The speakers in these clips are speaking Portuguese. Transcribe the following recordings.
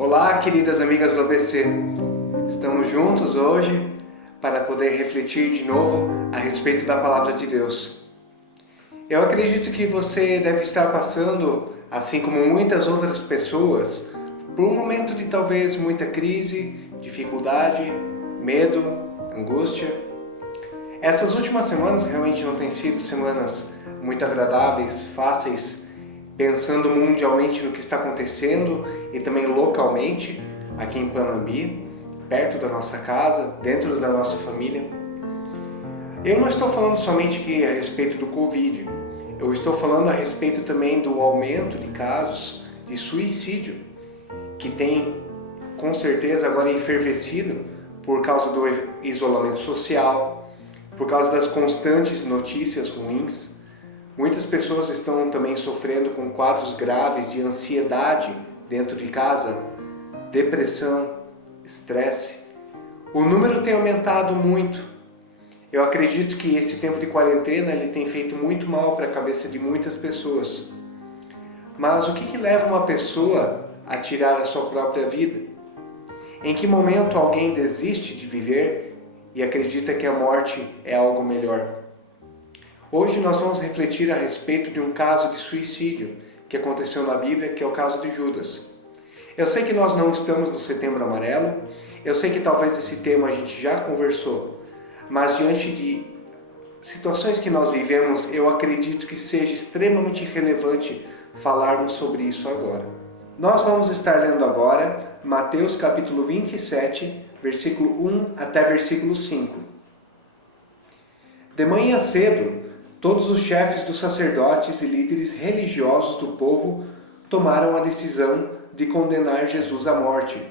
Olá, queridas amigas do ABC. Estamos juntos hoje para poder refletir de novo a respeito da Palavra de Deus. Eu acredito que você deve estar passando, assim como muitas outras pessoas, por um momento de talvez muita crise, dificuldade, medo, angústia. Essas últimas semanas realmente não têm sido semanas muito agradáveis, fáceis, pensando mundialmente no que está acontecendo e também localmente, aqui em Panambi, perto da nossa casa, dentro da nossa família. Eu não estou falando somente aqui a respeito do Covid, eu estou falando a respeito também do aumento de casos de suicídio, que tem com certeza agora enfervescido por causa do isolamento social, por causa das constantes notícias ruins. Muitas pessoas estão também sofrendo com quadros graves de ansiedade dentro de casa, depressão, estresse. O número tem aumentado muito. Eu acredito que esse tempo de quarentena ele tem feito muito mal para a cabeça de muitas pessoas. Mas o que leva uma pessoa a tirar a sua própria vida? Em que momento alguém desiste de viver e acredita que a morte é algo melhor? Hoje nós vamos refletir a respeito de um caso de suicídio que aconteceu na Bíblia, que é o caso de Judas. Eu sei que nós não estamos no Setembro Amarelo, eu sei que talvez esse tema a gente já conversou, mas diante de situações que nós vivemos, eu acredito que seja extremamente relevante falarmos sobre isso agora. Nós vamos estar lendo agora Mateus capítulo 27, versículo 1 até versículo 5. De manhã cedo, todos os chefes dos sacerdotes e líderes religiosos do povo tomaram a decisão de condenar Jesus à morte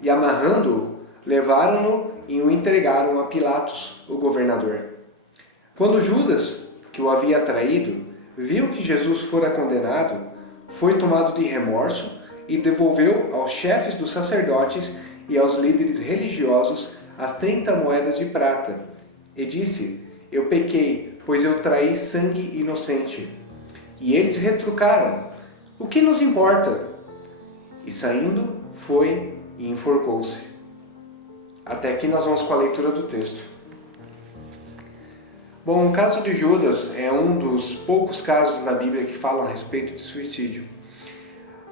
e, amarrando-o, levaram-no e o entregaram a Pilatos, o governador. Quando Judas, que o havia traído, viu que Jesus fora condenado, foi tomado de remorso e devolveu aos chefes dos sacerdotes e aos líderes religiosos as 30 moedas de prata e disse: Eu pequei, pois eu traí sangue inocente. E eles retrucaram: O que nos importa? E saindo, foi e enforcou-se. Até aqui nós vamos com a leitura do texto. Bom, o caso de Judas é um dos poucos casos na Bíblia que falam a respeito de suicídio.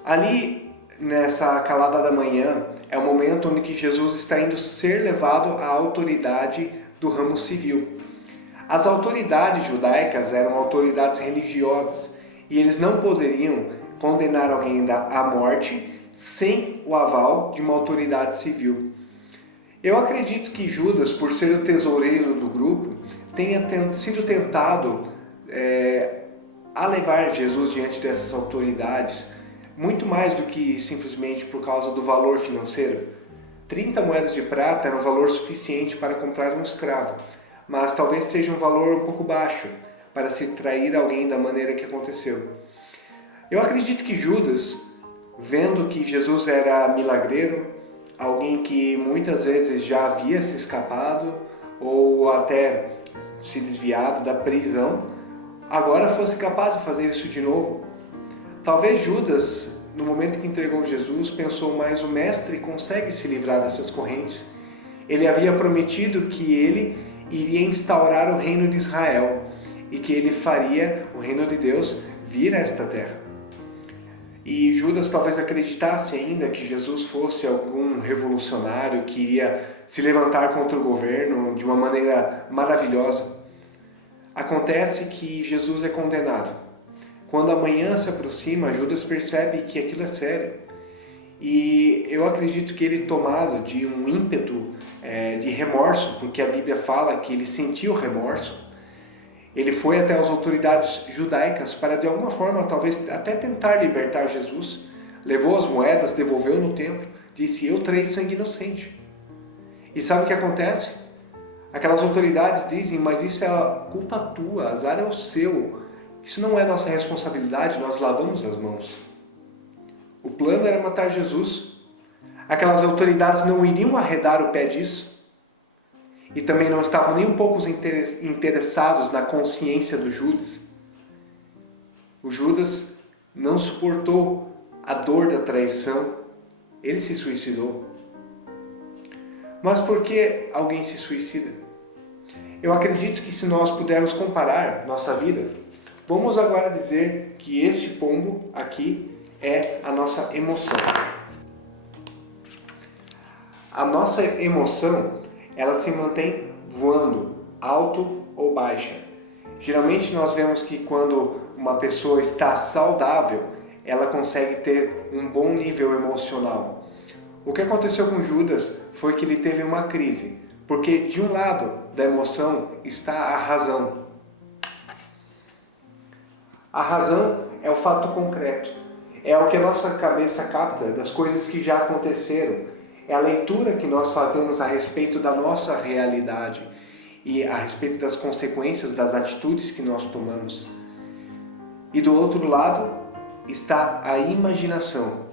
Ali, nessa calada da manhã, é o momento onde que Jesus está indo ser levado à autoridade do ramo civil. As autoridades judaicas eram autoridades religiosas e eles não poderiam condenar alguém à morte sem o aval de uma autoridade civil. Eu acredito que Judas, por ser o tesoureiro do grupo, tenha sido tentado a levar Jesus diante dessas autoridades, muito mais do que simplesmente por causa do valor financeiro. 30 moedas de prata era um valor suficiente para comprar um escravo, mas talvez seja um valor um pouco baixo para se trair alguém da maneira que aconteceu. Eu acredito que Judas, vendo que Jesus era milagreiro, alguém que muitas vezes já havia se escapado ou até se desviado da prisão, agora fosse capaz de fazer isso de novo. Talvez Judas, no momento que entregou Jesus, pensou: mas o mestre consegue se livrar dessas correntes. Ele havia prometido que ele iria instaurar o reino de Israel e que ele faria o reino de Deus vir a esta terra. E Judas talvez acreditasse ainda que Jesus fosse algum revolucionário que iria se levantar contra o governo de uma maneira maravilhosa. Acontece que Jesus é condenado. Quando a manhã se aproxima, Judas percebe que aquilo é sério. E eu acredito que ele, tomado de um ímpeto de remorso, porque a Bíblia fala que ele sentiu remorso, ele foi até as autoridades judaicas para, de alguma forma, talvez até tentar libertar Jesus. Levou as moedas, devolveu no templo, disse: Eu traí sangue inocente. E sabe o que acontece? Aquelas autoridades dizem: mas isso é a culpa tua, azar é o seu. Isso não é nossa responsabilidade, nós lavamos as mãos. O plano era matar Jesus. Aquelas autoridades não iriam arredar o pé disso. E também não estavam nem um pouco interessados na consciência do Judas. O Judas não suportou a dor da traição Ele se suicidou. Mas por que alguém se suicida? Eu acredito que se nós pudermos comparar nossa vida, vamos agora dizer que este pombo aqui é a nossa emoção. A nossa emoção, ela se mantém voando, alto ou baixa. Geralmente nós vemos que quando uma pessoa está saudável, ela consegue ter um bom nível emocional. O que aconteceu com Judas foi que ele teve uma crise, porque de um lado da emoção está a razão. A razão é o fato concreto, é o que a nossa cabeça capta das coisas que já aconteceram, é a leitura que nós fazemos a respeito da nossa realidade e a respeito das consequências das atitudes que nós tomamos. E do outro lado está a imaginação.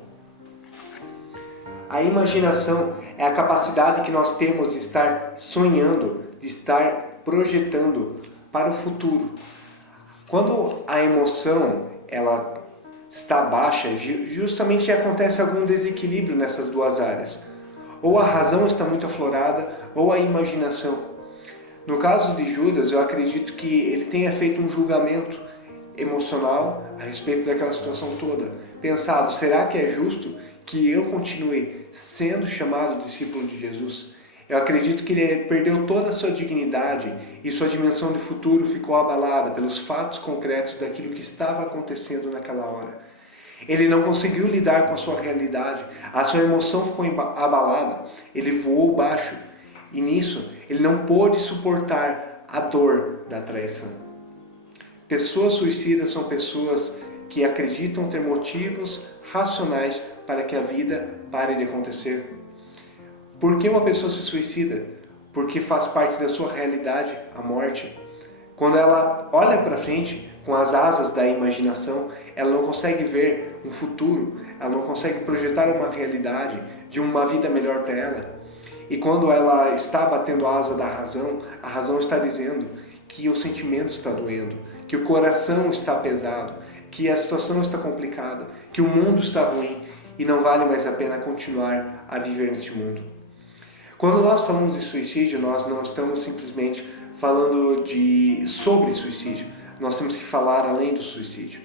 A imaginação é a capacidade que nós temos de estar sonhando, de estar projetando para o futuro. Quando a emoção ela está baixa, justamente acontece algum desequilíbrio nessas duas áreas. Ou a razão está muito aflorada, ou a imaginação. No caso de Judas, eu acredito que ele tenha feito um julgamento emocional a respeito daquela situação toda. Pensado, será que é justo que eu continue sendo chamado discípulo de Jesus? Eu acredito que ele perdeu toda a sua dignidade e sua dimensão de futuro ficou abalada pelos fatos concretos daquilo que estava acontecendo naquela hora. Ele não conseguiu lidar com a sua realidade, a sua emoção ficou abalada, ele voou baixo e nisso ele não pôde suportar a dor da traição. Pessoas suicidas são pessoas que acreditam ter motivos racionais para que a vida pare de acontecer. Por que uma pessoa se suicida? Porque faz parte da sua realidade a morte. Quando ela olha para frente com as asas da imaginação, ela não consegue ver um futuro, ela não consegue projetar uma realidade de uma vida melhor para ela. E quando ela está batendo a asa da razão, a razão está dizendo que o sentimento está doendo, que o coração está pesado, que a situação está complicada, que o mundo está ruim e não vale mais a pena continuar a viver neste mundo. Quando nós falamos de suicídio, nós não estamos simplesmente falando sobre suicídio, nós temos que falar além do suicídio.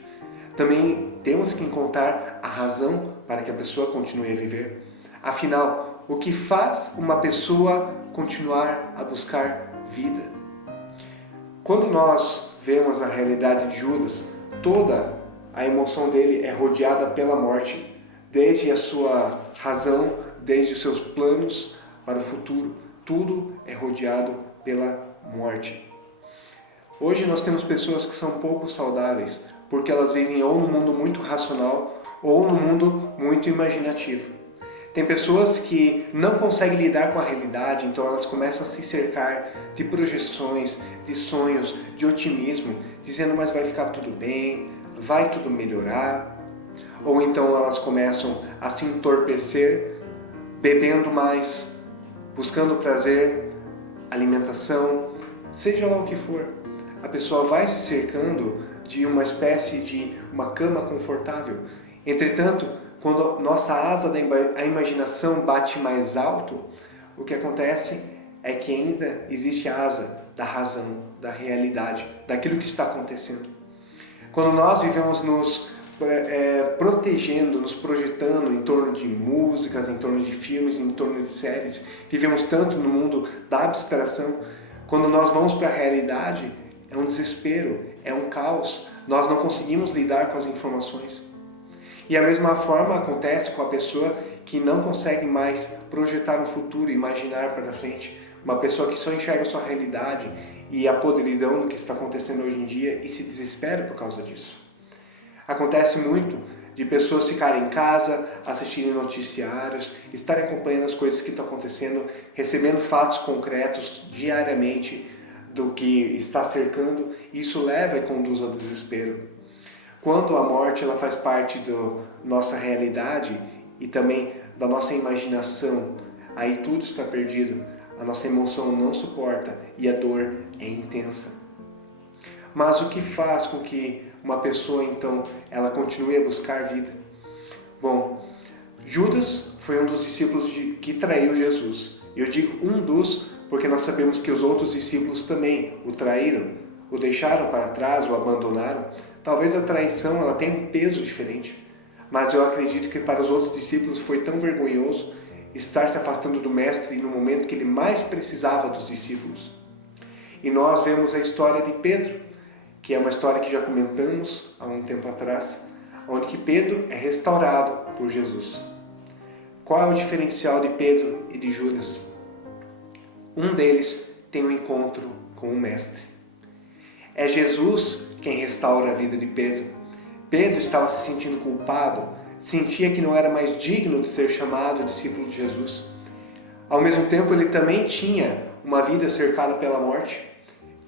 Também temos que encontrar a razão para que a pessoa continue a viver. Afinal, o que faz uma pessoa continuar a buscar vida? Quando nós vemos a realidade de Judas, toda a emoção dele é rodeada pela morte, desde a sua razão, desde os seus planos para o futuro, tudo é rodeado pela morte. Hoje nós temos pessoas que são pouco saudáveis, porque elas vivem ou num mundo muito racional ou num mundo muito imaginativo. Tem pessoas que não conseguem lidar com a realidade, então elas começam a se cercar de projeções, de sonhos, de otimismo, dizendo, mas vai ficar tudo bem, vai tudo melhorar. Ou então elas começam a se entorpecer, bebendo mais, buscando prazer, alimentação, seja lá o que for. A pessoa vai se cercando de uma espécie de uma cama confortável. Entretanto, quando nossa asa da imaginação bate mais alto, o que acontece é que ainda existe a asa da razão, da realidade, daquilo que está acontecendo. Quando nós vivemos nos protegendo, nos projetando em torno de músicas, em torno de filmes, em torno de séries, vivemos tanto no mundo da abstração, quando nós vamos para a realidade, é um desespero, é um caos, nós não conseguimos lidar com as informações. E a mesma forma acontece com a pessoa que não consegue mais projetar um futuro, imaginar para frente. Uma pessoa que só enxerga a sua realidade e a podridão do que está acontecendo hoje em dia e se desespera por causa disso. Acontece muito de pessoas ficarem em casa, assistirem noticiários, estarem acompanhando as coisas que estão acontecendo, recebendo fatos concretos diariamente do que está cercando. Isso leva e conduz ao desespero. Quando a morte ela faz parte da nossa realidade e também da nossa imaginação, aí tudo está perdido, a nossa emoção não suporta e a dor é intensa. Mas o que faz com que uma pessoa então ela continue a buscar vida? Bom, Judas foi um dos discípulos que traiu Jesus. Eu digo um dos, porque nós sabemos que os outros discípulos também o traíram, o deixaram para trás, o abandonaram. Talvez a traição ela tenha um peso diferente, mas eu acredito que para os outros discípulos foi tão vergonhoso estar se afastando do Mestre no momento que ele mais precisava dos discípulos. E nós vemos a história de Pedro, que é uma história que já comentamos há um tempo atrás, onde que Pedro é restaurado por Jesus. Qual é o diferencial de Pedro e de Judas? Um deles tem um encontro com o Mestre. É Jesus quem restaura a vida de Pedro. Pedro estava se sentindo culpado, sentia que não era mais digno de ser chamado discípulo de Jesus. Ao mesmo tempo, ele também tinha uma vida cercada pela morte,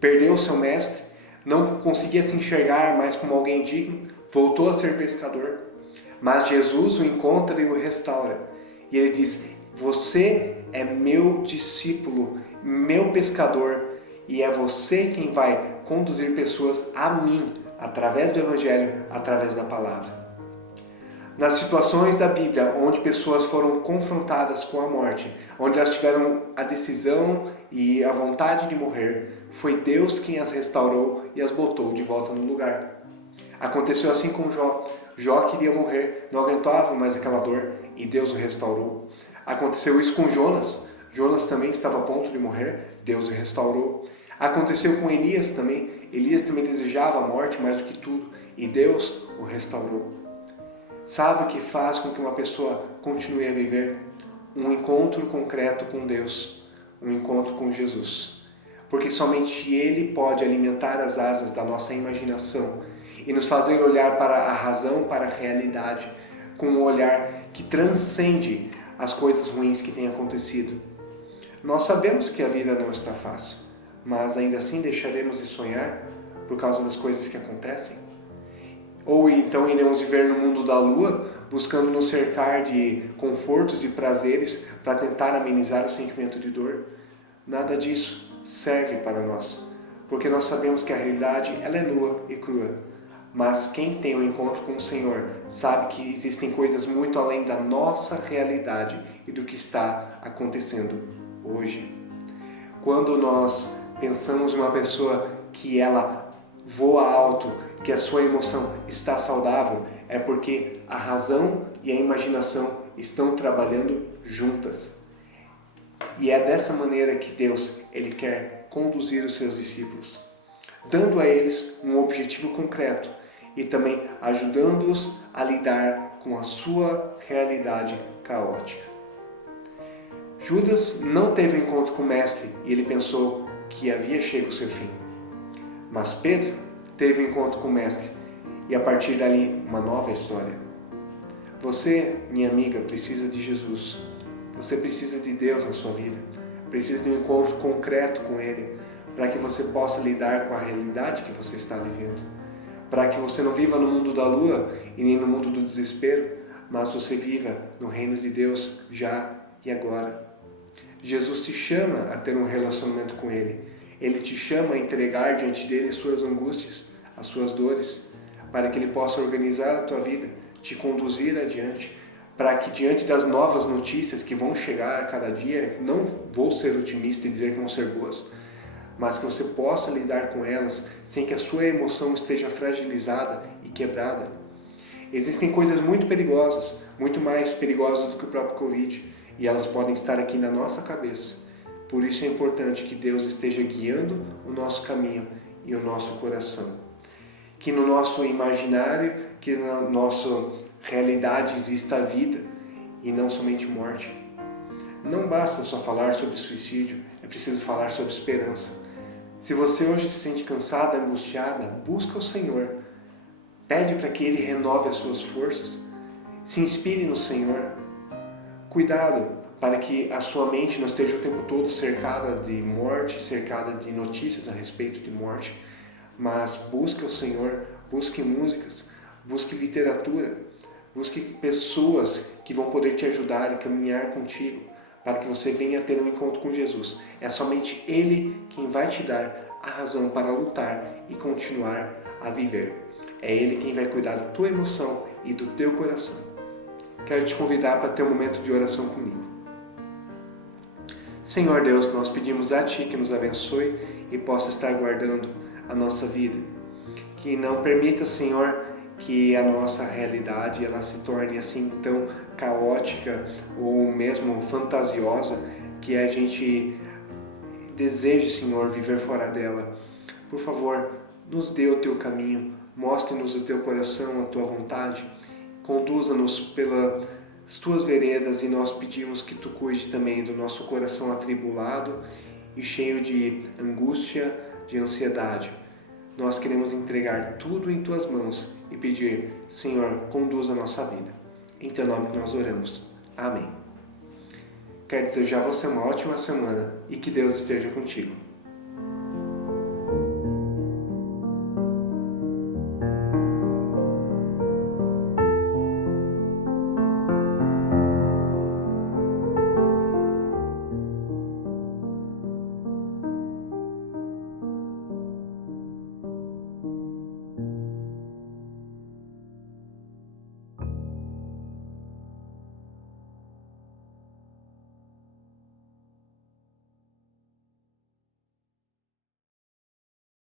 perdeu seu mestre, não conseguia se enxergar mais como alguém digno, voltou a ser pescador. Mas Jesus o encontra e o restaura. E ele diz: você é meu discípulo, meu pescador, e é você quem vai conduzir pessoas a mim, através do Evangelho, através da palavra. Nas situações da Bíblia onde pessoas foram confrontadas com a morte, onde elas tiveram a decisão e a vontade de morrer, foi Deus quem as restaurou e as botou de volta no lugar. Aconteceu assim com Jó. Jó queria morrer, não aguentava mais aquela dor e Deus o restaurou. Aconteceu isso com Jonas. Jonas também estava a ponto de morrer, Deus o restaurou. Aconteceu com Elias também. Elias também desejava a morte mais do que tudo e Deus o restaurou. Sabe o que faz com que uma pessoa continue a viver? Um encontro concreto com Deus, um encontro com Jesus. Porque somente Ele pode alimentar as asas da nossa imaginação e nos fazer olhar para a razão, para a realidade, com um olhar que transcende as coisas ruins que têm acontecido. Nós sabemos que a vida não está fácil, mas ainda assim deixaremos de sonhar por causa das coisas que acontecem? Ou então iremos viver no mundo da lua, buscando nos cercar de confortos e prazeres para tentar amenizar o sentimento de dor? Nada disso serve para nós, porque nós sabemos que a realidade ela é nua e crua. Mas quem tem um encontro com o Senhor sabe que existem coisas muito além da nossa realidade e do que está acontecendo hoje. Quando nós pensamos em uma pessoa que ela voa alto, que a sua emoção está saudável, é porque a razão e a imaginação estão trabalhando juntas. E é dessa maneira que Deus ele quer conduzir os seus discípulos, dando a eles um objetivo concreto e também ajudando-os a lidar com a sua realidade caótica. Judas não teve um encontro com o Mestre e ele pensou que havia chegado o seu fim. Mas Pedro teve um encontro com o Mestre e a partir dali uma nova história. Você, minha amiga, precisa de Jesus. Você precisa de Deus na sua vida. Precisa de um encontro concreto com Ele para que você possa lidar com a realidade que você está vivendo. Para que você não viva no mundo da lua e nem no mundo do desespero, mas você viva no reino de Deus já e agora. Jesus te chama a ter um relacionamento com Ele. Ele te chama a entregar diante dele as suas angústias, as suas dores, para que Ele possa organizar a tua vida, te conduzir adiante, para que diante das novas notícias que vão chegar a cada dia, não vou ser otimista e dizer que vão ser boas, mas que você possa lidar com elas sem que a sua emoção esteja fragilizada e quebrada. Existem coisas muito perigosas, muito mais perigosas do que o próprio Covid, e elas podem estar aqui na nossa cabeça. Por isso é importante que Deus esteja guiando o nosso caminho e o nosso coração. Que no nosso imaginário, que na nossa realidade exista a vida e não somente morte. Não basta só falar sobre suicídio, é preciso falar sobre esperança. Se você hoje se sente cansada, angustiada, busca o Senhor. Pede para que Ele renove as suas forças. Se inspire no Senhor. Cuidado para que a sua mente não esteja o tempo todo cercada de morte, cercada de notícias a respeito de morte. Mas busque o Senhor, busque músicas, busque literatura, busque pessoas que vão poder te ajudar e caminhar contigo, para que você venha ter um encontro com Jesus. É somente Ele quem vai te dar a razão para lutar e continuar a viver. É Ele quem vai cuidar da tua emoção e do teu coração. quero te convidar para ter um momento de oração comigo. Senhor Deus, nós pedimos a Ti que nos abençoe e possa estar guardando a nossa vida. Que não permita, Senhor, que a nossa realidade ela se torne assim tão caótica ou mesmo fantasiosa que a gente deseje, Senhor, viver fora dela. Por favor, nos dê o Teu caminho, mostre-nos o Teu coração, a Tua vontade, conduza-nos pelas Tuas veredas e nós pedimos que Tu cuide também do nosso coração atribulado e cheio de angústia, de ansiedade. Nós queremos entregar tudo em Tuas mãos e pedir, Senhor, conduza a nossa vida. Em Teu nome que nós oramos. Amém. Quero desejar a você uma ótima semana e que Deus esteja contigo.